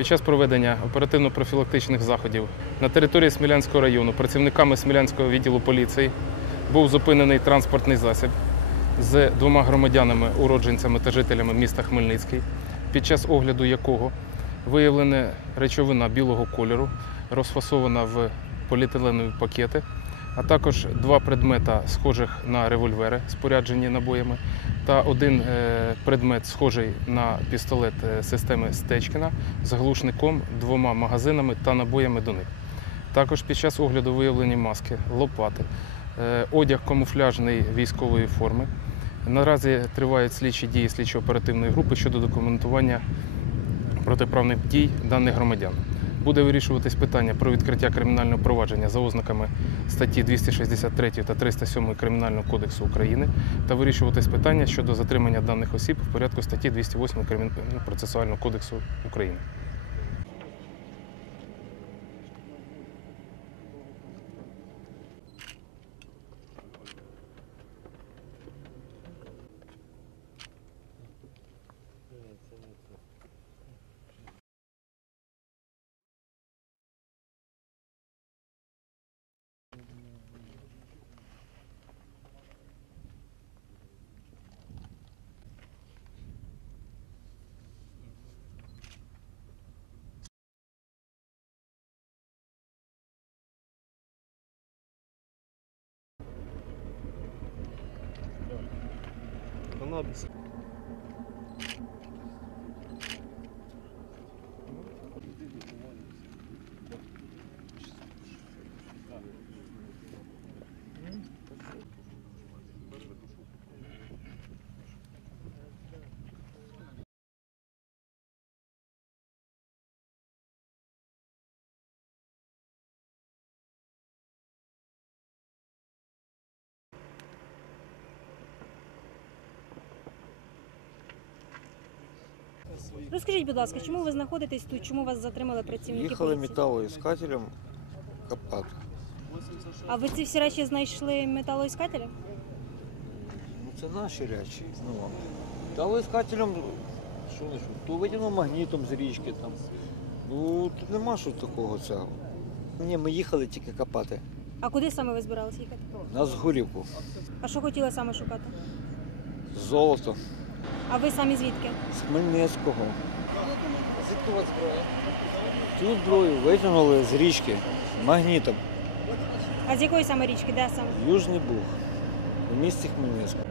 Під час проведення оперативно-профілактичних заходів на території Смілянського району працівниками Смілянського відділу поліції був зупинений транспортний засіб з двома громадянами, уродженцями та жителями міста Хмельницький, під час огляду якого виявлена речовина білого кольору, розфасована в поліетиленові пакети, а також два предмета, схожих на револьвери, споряджені набоями, та один е, предмет, схожий на пістолет е, системи Стечкіна з глушником, двома магазинами та набоями до них. Також під час огляду виявлені маски, лопати, е, одяг камуфляжний військової форми. Наразі тривають слідчі дії слідчо-оперативної групи щодо документування протиправних дій даних громадян. Буде вирішуватись питання про відкриття кримінального провадження за ознаками статті 263 та 307 Кримінального кодексу України та вирішуватись питання щодо затримання даних осіб в порядку статті 208 Кримінального процесуального кодексу України. Hobbes. Розкажіть, будь ласка, чому ви знаходитесь тут? Чому вас затримали працівники Їхали поліції? металоіскателем копати. А ви ці всі речі знайшли металоіскателя? Ну це наші речі. Ну, металоіскателем, що не що, то витягнув магнітом з річки там. Ну тут нема що такого цього. Ні, ми їхали тільки копати. А куди саме ви збиралися їхати? На згорівку. А що хотіли саме шукати? Золото. А ви самі звідки? З Хмельницького. Цю зброю витягнули з річки магнітом. А з якої саме річки? Де саме? Южний Буг. У місті Хмельницькому.